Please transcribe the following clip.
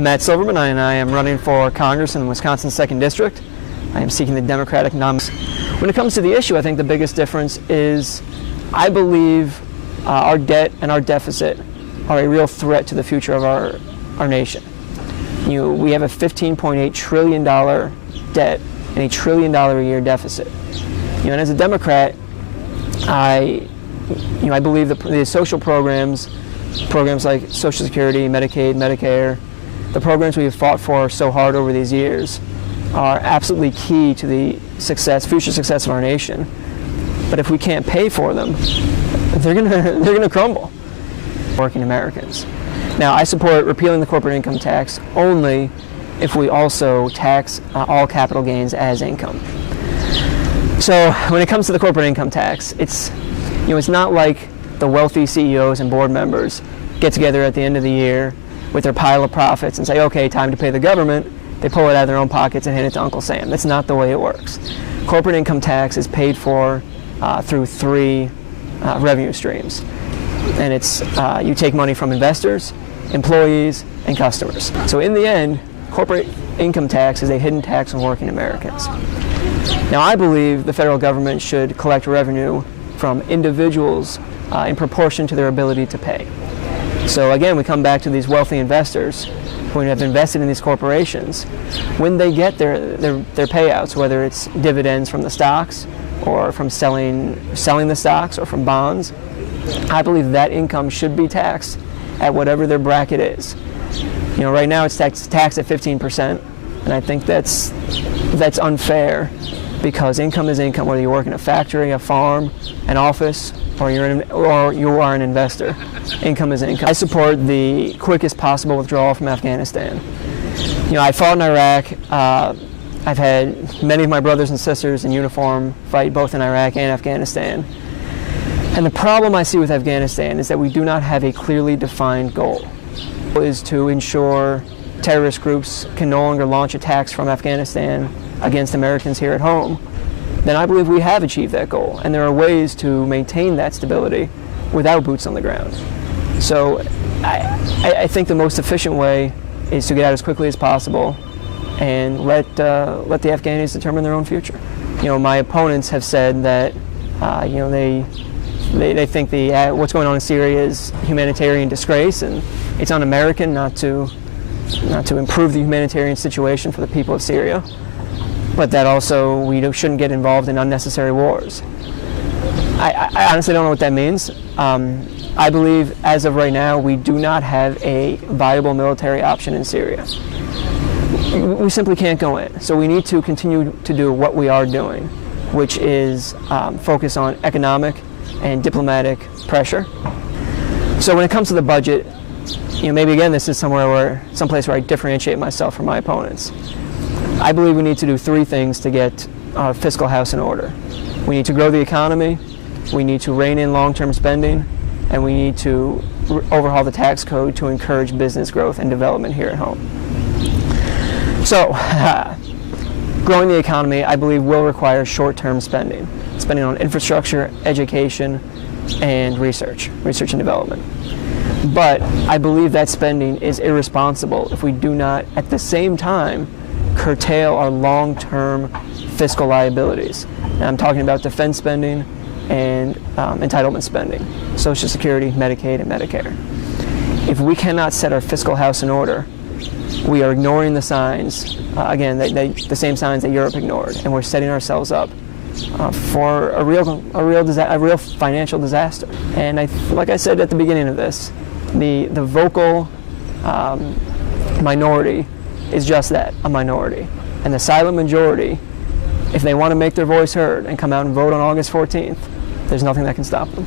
Matt Silverman, and I am running for Congress in Wisconsin's 2nd District. I am seeking the Democratic nomination. When it comes to the issue, I think the biggest difference is I believe our debt and our deficit are a real threat to the future of our nation. We have a $15.8 trillion debt and a $1 trillion a year deficit. And as a Democrat, I believe the social programs like Social Security, Medicaid, Medicare, the programs we have fought for so hard over these years are absolutely key to the future success of our nation. But if we can't pay for them, they're gonna crumble. Working Americans. Now, I support repealing the corporate income tax only if we also tax all capital gains as income. So when it comes to the corporate income tax, it's not like the wealthy CEOs and board members get together at the end of the year with their pile of profits and say, okay, time to pay the government. They pull it out of their own pockets and hand it to Uncle Sam. That's not the way it works. Corporate income tax is paid for through 3 revenue streams. And it's you take money from investors, employees, and customers. So in the end, corporate income tax is a hidden tax on working Americans. Now, I believe the federal government should collect revenue from individuals in proportion to their ability to pay. So again, we come back to these wealthy investors who have invested in these corporations. When they get their payouts, whether it's dividends from the stocks or from selling the stocks or from bonds, I believe that income should be taxed at whatever their bracket is. Right now it's taxed at 15%, and I think that's unfair, because income is income, whether you work in a factory, a farm, an office, or you are an investor. Income is income. I support the quickest possible withdrawal from Afghanistan. I fought in Iraq. I've had many of my brothers and sisters in uniform fight both in Iraq and Afghanistan. And the problem I see with Afghanistan is that we do not have a clearly defined goal. It is to ensure terrorist groups can no longer launch attacks from Afghanistan against Americans here at home. Then I believe we have achieved that goal, and there are ways to maintain that stability without boots on the ground. So I think the most efficient way is to get out as quickly as possible and let the Afghanis determine their own future. My opponents have said that they think what's going on in Syria is humanitarian disgrace, and it's un-American not to improve the humanitarian situation for the people of Syria, but that also we shouldn't get involved in unnecessary wars. I honestly don't know what that means. I believe as of right now we do not have a viable military option in Syria. We simply can't go in. So we need to continue to do what we are doing, which is focus on economic and diplomatic pressure. So when it comes to the budget, maybe again this is someplace where I differentiate myself from my opponents. I believe we need to do 3 things to get our fiscal house in order. We need to grow the economy, we need to rein in long-term spending, and we need to overhaul the tax code to encourage business growth and development here at home. So, growing the economy, I believe, will require short-term spending on infrastructure, education, and research and development. But I believe that spending is irresponsible if we do not, at the same time, curtail our long-term fiscal liabilities. And I'm talking about defense spending and entitlement spending, Social Security, Medicaid, and Medicare. If we cannot set our fiscal house in order, we are ignoring the signs, the same signs that Europe ignored, and we're setting ourselves up for a real financial disaster. And like I said at the beginning of this, the vocal minority is just that, a minority. And the silent majority, if they want to make their voice heard and come out and vote on August 14th, there's nothing that can stop them.